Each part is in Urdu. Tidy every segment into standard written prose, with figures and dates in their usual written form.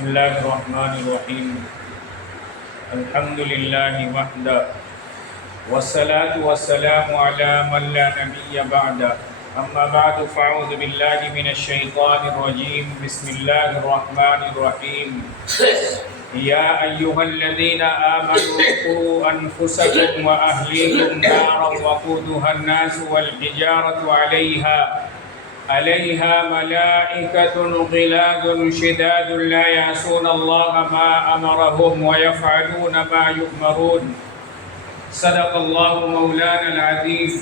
بسم الله الرحمن الرحيم. الحمد لله وحده والصلاة والسلام على من لا نبي بعده. أما بعد فأعوذ بالله من الشيطان الرجيم. بسم الله الرحمن الرحيم. يا أيها الذين آمنوا قوا أنفسكم وأهليكم نارا وقودها الناس والحجارة عليها ملائكة غلاظ شداد لا يعصون الله ما أمرهم ويفعلون ما يؤمرون. صدق الله مولانا العظيم.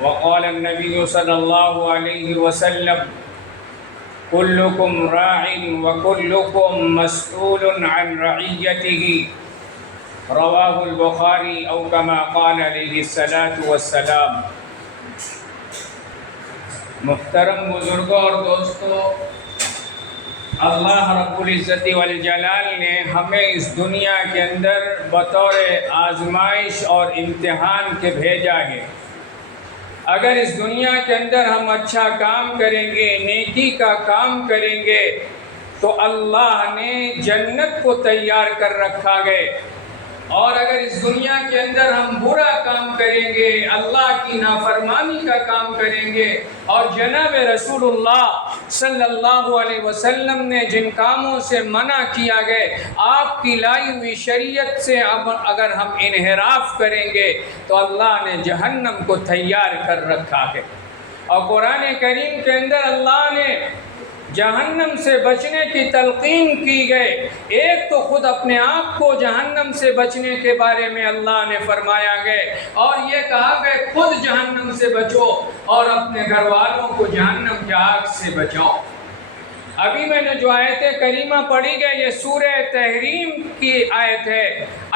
وقال النبي صلى الله عليه وسلم: كلكم راع وكلكم مسؤول عن رعيته. رواه البخاري أو كما قال عليه الصلاة والسلام. محترم بزرگوں اور دوستوں، اللہ رب العزت والجلال نے ہمیں اس دنیا کے اندر بطور آزمائش اور امتحان کے بھیجا ہے۔ اگر اس دنیا کے اندر ہم اچھا کام کریں گے، نیکی کا کام کریں گے، تو اللہ نے جنت کو تیار کر رکھا ہے، اور اگر اس دنیا کے اندر ہم برا کام کریں گے، اللہ کی نافرمانی کا کام کریں گے، اور جناب رسول اللہ صلی اللہ علیہ وسلم نے جن کاموں سے منع کیا گئے، آپ کی لائی ہوئی شریعت سے اگر ہم انحراف کریں گے تو اللہ نے جہنم کو تیار کر رکھا ہے۔ اور قرآن کریم کے اندر اللہ نے جہنم سے بچنے کی تلقین کی گئی۔ ایک تو خود اپنے آپ کو جہنم سے بچنے کے بارے میں اللہ نے فرمایا گیا، اور یہ کہا گیا خود جہنم سے بچو اور اپنے گھر والوں کو جہنم کی آگ سے بچاؤ۔ ابھی میں نے جو آیت کریمہ پڑھی گئی، یہ سورہ تحریم کی آیت ہے،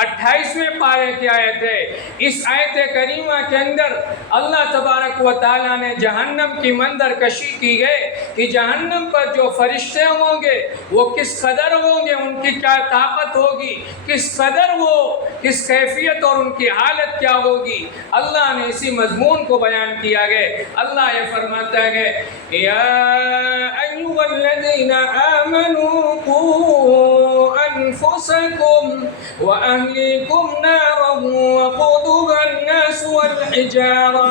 28ویں پارے کی آیت ہے۔ اس آیت کریمہ کے اندر اللہ تبارک و تعالیٰ نے جہنم کی منظر کشی کی گئی کہ جہنم پر جو فرشتے ہوں گے وہ کس قدر ہوں گے، ان کی کیا طاقت ہوگی، کس قدر وہ کس کیفیت اور ان کی حالت کیا ہوگی۔ اللہ نے اسی مضمون کو بیان کیا گیا۔ اللہ یہ فرماتا ہے: یا ایھا الذین آمنوا قوا انفسکم واہلیکم نارا وقودها الناس والحجارہ۔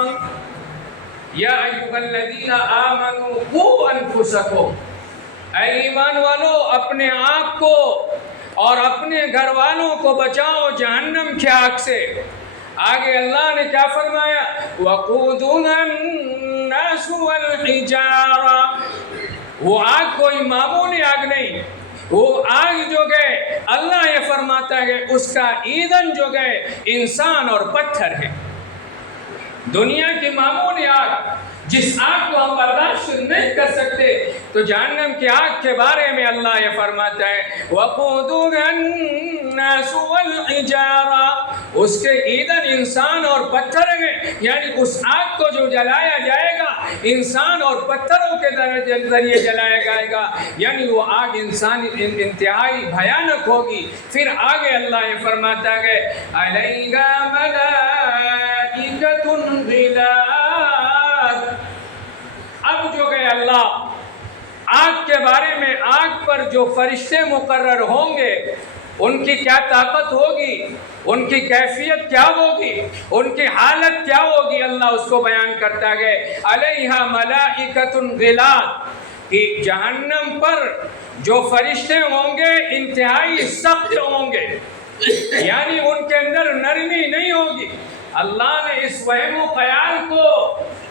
یا ایھا الذین آمنوا قوا انفسکم، اے ایمان والو اپنے آپ کو اور اپنے گھر والوں کو بچاؤ جہنم کی آگ سے۔ آگے اللہ نے کیا فرمایا؟ وقودها الناس والحجارہ۔ وہ آگ کوئی معمولی آگ نہیں، وہ آگ جو گئے اللہ یہ فرماتا ہے اس کا ایندھن جو گئے انسان اور پتھر ہے۔ دنیا کی معمولی آگ، جس آگ کو ہم برداشت نہیں کر سکتے، تو جہنم کی آگ کے بارے میں اللہ یہ فرماتا ہے وَقُودُهَا النَّاسُ وَالْحِجَارَةُ، اس کے ایندھن انسان اور پتھر ہیں، یعنی اس آگ کو جو جلایا جائے گا انسان اور پتھروں کے ذریعے جلایا جائے گا، یعنی وہ آگ انتہائی بھیانک ہوگی۔ پھر آگے اللہ یہ فرماتا ہے عَلَيْهَا مَلَائِكَةٌ غِلَاظٌ۔ اب جو گئے اللہ آگ کے بارے میں، آگ پر جو فرشتے مقرر ہوں گے ان کی کیا طاقت ہوگی، ان کی کیفیت کیا ہوگی، ان کی حالت کیا ہوگی، اللہ اس کو بیان کرتا ہے علیہا ملائکۃ غلاظ، کہ جہنم پر جو فرشتے ہوں گے انتہائی سخت ہوں گے، یعنی ان کے اندر نرمی نہیں ہوگی۔ اللہ نے اس وہم و خیال کو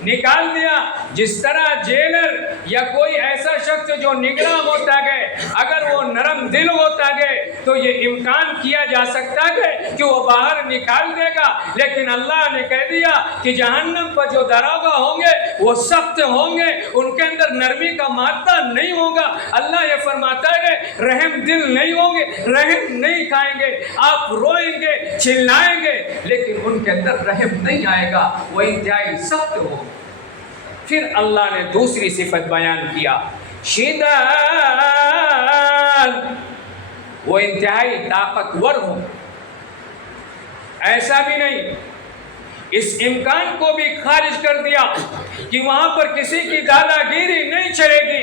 نکال دیا، جس طرح جیلر یا کوئی ایسا شخص جو نگراں ہوتا ہے اگر وہ نرم دل ہوتا ہے تو یہ امکان کیا جا سکتا ہے کہ وہ باہر نکال دے گا، لیکن اللہ نے کہہ دیا کہ جہنم پر جو داروغہ ہوں گے وہ سخت ہوں گے، ان کے اندر نرمی کا مادہ نہیں ہوگا۔ اللہ یہ فرماتا ہے رحم دل نہیں ہوں گے، رحم نہیں کھائیں گے، آپ روئیں گے، چلائیں گے، لیکن ان کے اندر رحم نہیں آئے گا، وہ انتہائی سخت ہو۔ پھر اللہ نے دوسری صفت بیان کیا شداد، وہ انتہائی طاقتور ہو۔ ایسا بھی نہیں، اس امکان کو بھی خارج کر دیا کہ وہاں پر کسی کی دادا گیری نہیں چلے گی،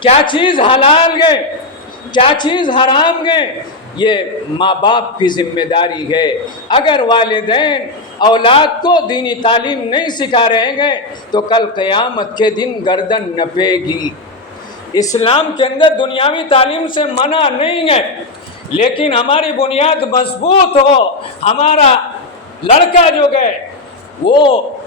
کیا چیز حلال ہے کیا چیز حرام ہے، یہ ماں باپ کی ذمہ داری ہے۔ اگر والدین اولاد کو دینی تعلیم نہیں سکھا رہے گے تو کل قیامت کے دن گردن نپے گی۔ اسلام کے اندر دنیاوی تعلیم سے منع نہیں ہے، لیکن ہماری بنیاد مضبوط ہو، ہمارا لڑکا جو ہے وہ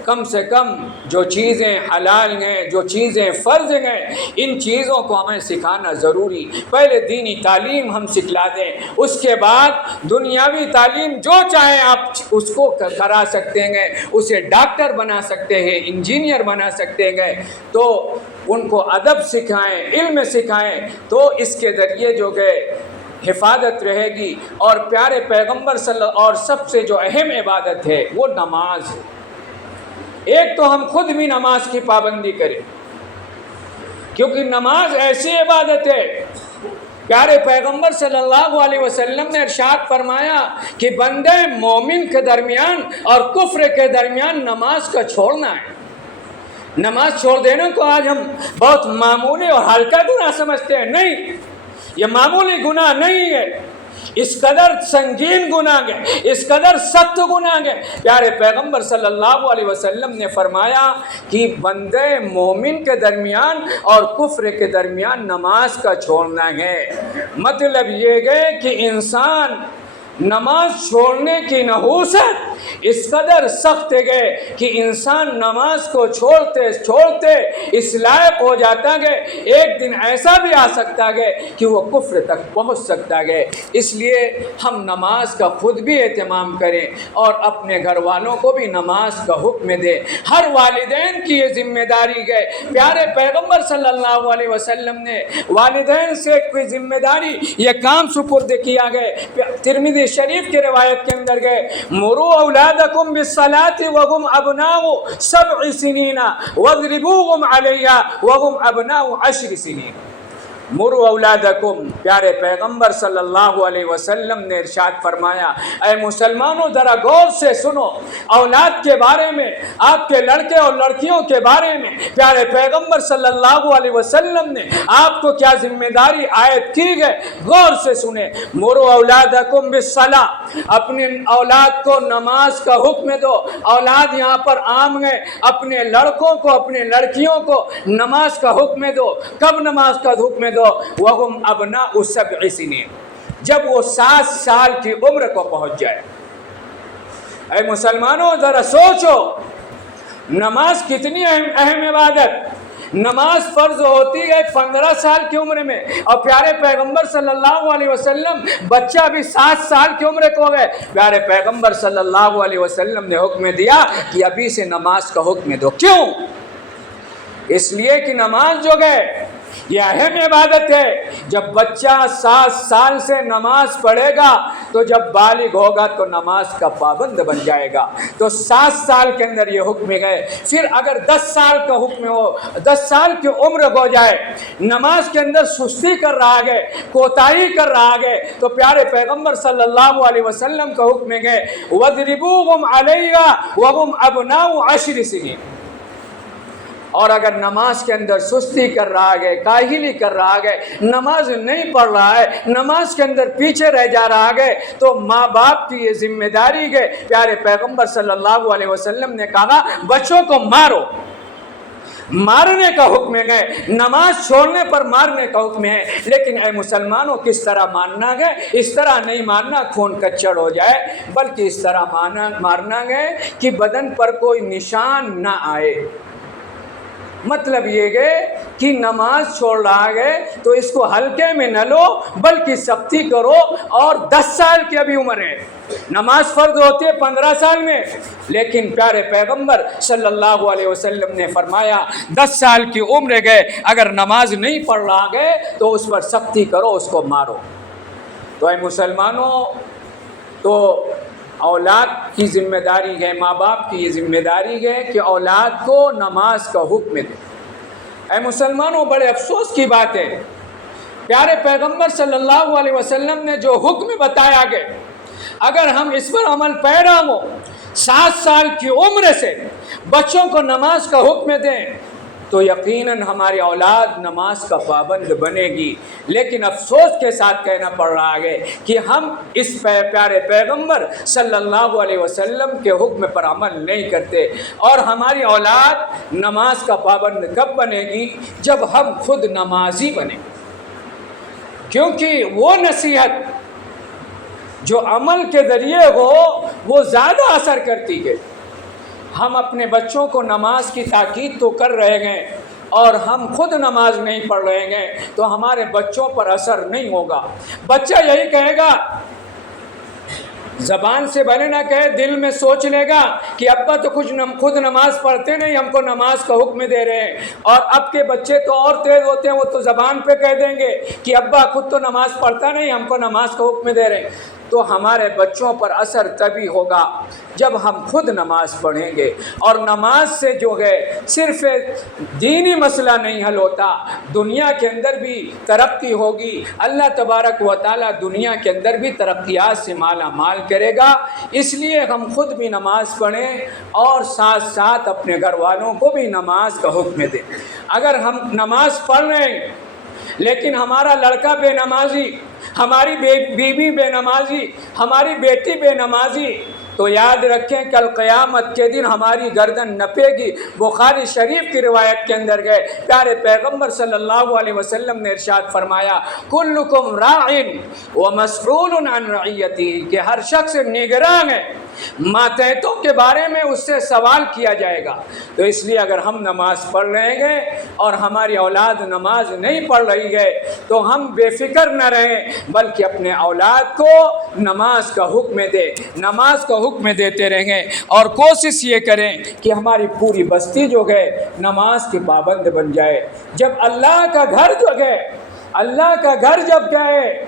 کم سے کم جو چیزیں حلال ہیں، جو چیزیں فرض ہیں، ان چیزوں کو ہمیں سکھانا ضروری۔ پہلے دینی تعلیم ہم سکھلا دیں، اس کے بعد دنیاوی تعلیم جو چاہیں آپ اس کو کرا سکتے ہیں، اسے ڈاکٹر بنا سکتے ہیں، انجینئر بنا سکتے ہیں، تو ان کو ادب سکھائیں، علم سکھائیں، تو اس کے ذریعے جو ہے حفاظت رہے گی۔ اور پیارے پیغمبر اور سب سے جو اہم عبادت ہے وہ نماز ہے۔ ایک تو ہم خود بھی نماز کی پابندی کریں، کیونکہ نماز ایسی عبادت ہے، پیارے پیغمبر صلی اللہ علیہ وسلم نے ارشاد فرمایا کہ بندے مومن کے درمیان اور کفر کے درمیان نماز کا چھوڑنا ہے۔ نماز چھوڑ دینے کو آج ہم بہت معمولی اور ہلکا گناہ سمجھتے ہیں، نہیں، یہ معمولی گناہ نہیں ہے، اس قدر سنگین گناہ ہے، اس قدر سخت گناہ ہے۔ پیارے پیغمبر صلی اللہ علیہ وسلم نے فرمایا کہ بندے مومن کے درمیان اور کفر کے درمیان نماز کا چھوڑنا ہے۔ مطلب یہ ہے کہ انسان نماز چھوڑنے کی نحوست اس قدر سخت ہے کہ انسان نماز کو چھوڑتے چھوڑتے اس لائق ہو جاتا ہے، ایک دن ایسا بھی آ سکتا ہے کہ وہ کفر تک پہنچ سکتا ہے۔ اس لیے ہم نماز کا خود بھی اہتمام کریں اور اپنے گھر والوں کو بھی نماز کا حکم دیں۔ ہر والدین کی یہ ذمہ داری ہے۔ پیارے پیغمبر صلی اللہ علیہ وسلم نے والدین سے کوئی ذمہ داری یہ کام سپرد کیا گیا۔ ترمذی شریف کی روایت کے اندر گئے، مرو اولادکم بالصلاة وهم ابناء 7 سنین واضربوهم علیہا وهم ابناء 10 سنین۔ مرو اولادکم، پیارے پیغمبر صلی اللہ علیہ وسلم نے ارشاد فرمایا، اے مسلمانوں ذرا غور سے سنو، اولاد کے بارے میں، آپ کے لڑکے اور لڑکیوں کے بارے میں پیارے پیغمبر صلی اللہ علیہ وسلم نے آپ کو کیا ذمہ داری عائد کی ہے، غور سے سنیں۔ مرو اولادکم بالصلاۃ، اپنے اولاد کو نماز کا حکم دو۔ اولاد یہاں پر عام ہے، اپنے لڑکوں کو اپنے لڑکیوں کو نماز کا حکم دو۔ کب نماز کا حکم دو؟ وَهُمْ أَبْنَاءُ 7 سنین، جب وہ 7 سال کی عمر کو پہنچ جائے۔ اے مسلمانوں ذرا سوچو، نماز کتنی اہم عبادت۔ نماز فرض ہوتی ہے 15 سال کی عمر میں، اور پیارے پیغمبر صلی اللہ علیہ وسلم بچہ بھی 7 سال کی عمر کو گئے، پیارے پیغمبر صلی اللہ علیہ وسلم نے حکم دیا کہ ابھی سے نماز کا حکم دو۔ کیوں؟ اس لیے کہ نماز جو ہے یہ اہم عبادت ہے۔ جب بچہ 7 سال سے نماز پڑھے گا تو جب بالغ ہوگا تو نماز کا پابند بن جائے گا۔ تو 7 سال کے اندر یہ حکم ہے۔ پھر اگر 10 سال کا حکم ہو، 10 سال کی عمر ہو جائے، نماز کے اندر سستی کر رہا ہے، کوتاہی کر رہا ہے، تو پیارے پیغمبر صلی اللہ علیہ وسلم کا حکم ہے وَاضْرِبُوهُمْ عَلَيْهَا وَهُمْ أَبْنَاءُ 10 سنین۔ اور اگر نماز کے اندر سستی کر رہا ہے، کاہلی کر رہا ہے، نماز نہیں پڑھ رہا ہے، نماز کے اندر پیچھے رہ جا رہا ہے، تو ماں باپ کی یہ ذمہ داری ہے۔ پیارے پیغمبر صلی اللہ علیہ وسلم نے کہا بچوں کو مارو، مارنے کا حکم ہے، نماز چھوڑنے پر مارنے کا حکم ہے۔ لیکن اے مسلمانوں کس طرح ماننا ہے؟ اس طرح نہیں مارنا خون کچڑ ہو جائے، بلکہ اس طرح مارنا ہے کہ بدن پر کوئی نشان نہ آئے۔ مطلب یہ ہے کہ نماز چھوڑ رہا ہے تو اس کو ہلکے میں نہ لو، بلکہ سختی کرو۔ اور 10 سال کی ابھی عمر ہے، نماز فرض ہوتی ہے 15 سال میں، لیکن پیارے پیغمبر صلی اللہ علیہ وسلم نے فرمایا 10 سال کی عمر ہے، اگر نماز نہیں پڑھ رہا ہے تو اس پر سختی کرو، اس کو مارو۔ تو اے مسلمانوں، تو اولاد کی ذمہ داری ہے، ماں باپ کی یہ ذمہ داری ہے کہ اولاد کو نماز کا حکم دے۔ اے مسلمانوں بڑے افسوس کی بات ہے، پیارے پیغمبر صلی اللہ علیہ وسلم نے جو حکم بتایا گیا، اگر ہم اس پر عمل پیرا ہوں، 7 سال کی عمر سے بچوں کو نماز کا حکم دیں، تو یقیناً ہماری اولاد نماز کا پابند بنے گی۔ لیکن افسوس کے ساتھ کہنا پڑ رہا ہے کہ ہم اس پیارے پیغمبر صلی اللہ علیہ وسلم کے حکم پر عمل نہیں کرتے، اور ہماری اولاد نماز کا پابند کب بنے گی؟ جب ہم خود نمازی بنیں، کیونکہ وہ نصیحت جو عمل کے ذریعے ہو وہ زیادہ اثر کرتی ہے۔ ہم اپنے بچوں کو نماز کی تاکید تو کر رہے ہیں اور ہم خود نماز نہیں پڑھ رہے ہیں تو ہمارے بچوں پر اثر نہیں ہوگا۔ بچہ یہی کہے گا، زبان سے بھلے نہ کہے، دل میں سوچ لے گا کہ ابا تو خود نماز پڑھتے نہیں، ہم کو نماز کا حکم دے رہے ہیں۔ اور اب کے بچے تو اور تیز ہوتے ہیں، وہ تو زبان پہ کہہ دیں گے کہ ابا خود تو نماز پڑھتا نہیں، ہم کو نماز کا حکم دے رہے ہیں۔ تو ہمارے بچوں پر اثر تبھی ہوگا جب ہم خود نماز پڑھیں گے۔ اور نماز سے جو ہے صرف دینی مسئلہ نہیں حل ہوتا، دنیا کے اندر بھی ترقی ہوگی۔ اللہ تبارک و تعالیٰ دنیا کے اندر بھی ترقیات سے مالا مال کرے گا۔ اس لیے ہم خود بھی نماز پڑھیں اور ساتھ ساتھ اپنے گھر والوں کو بھی نماز کا حکم دیں۔ اگر ہم نماز پڑھ رہے ہیں لیکن ہمارا لڑکا بے نمازی، ہماری بیوی بے نمازی، ہماری بیٹی بے نمازی، تو یاد رکھیں کل قیامت کے دن ہماری گردن نپے گی۔ بخاری شریف کی روایت کے اندر گئے پیارے پیغمبر صلی اللہ علیہ وسلم نے ارشاد فرمایا، کلکم راع ومسئول عن رعیتہ، کہ ہر شخص نگران ہے، ماتحتوں کے بارے میں اس سے سوال کیا جائے گا۔ تو اس لیے اگر ہم نماز پڑھ رہے ہیں اور ہماری اولاد نماز نہیں پڑھ رہی ہے تو ہم بے فکر نہ رہیں، بلکہ اپنے اولاد کو نماز کا حکم دیں، نماز کا حکم دیتے رہیں، اور کوشش یہ کریں کہ ہماری پوری بستی جو ہے نماز کی پابند بن جائے۔ جب اللہ کا گھر جو ہے، اللہ کا گھر جب کیا ہے،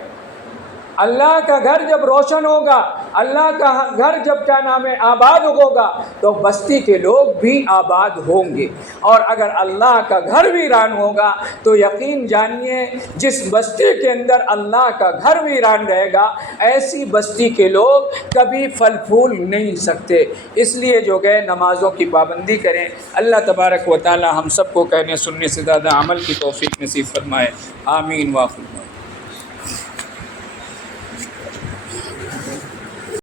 اللہ کا گھر جب روشن ہوگا، اللہ کا گھر جب کیا نام ہے آباد ہوگا، تو بستی کے لوگ بھی آباد ہوں گے۔ اور اگر اللہ کا گھر ویران ہوگا تو یقین جانیے جس بستی کے اندر اللہ کا گھر ویران رہے گا، ایسی بستی کے لوگ کبھی پھل پھول نہیں سکتے۔ اس لیے جو گئے نمازوں کی پابندی کریں۔ اللہ تبارک و تعالی ہم سب کو کہنے سننے سے زیادہ عمل کی توفیق نصیب فرمائے۔ آمین واخر۔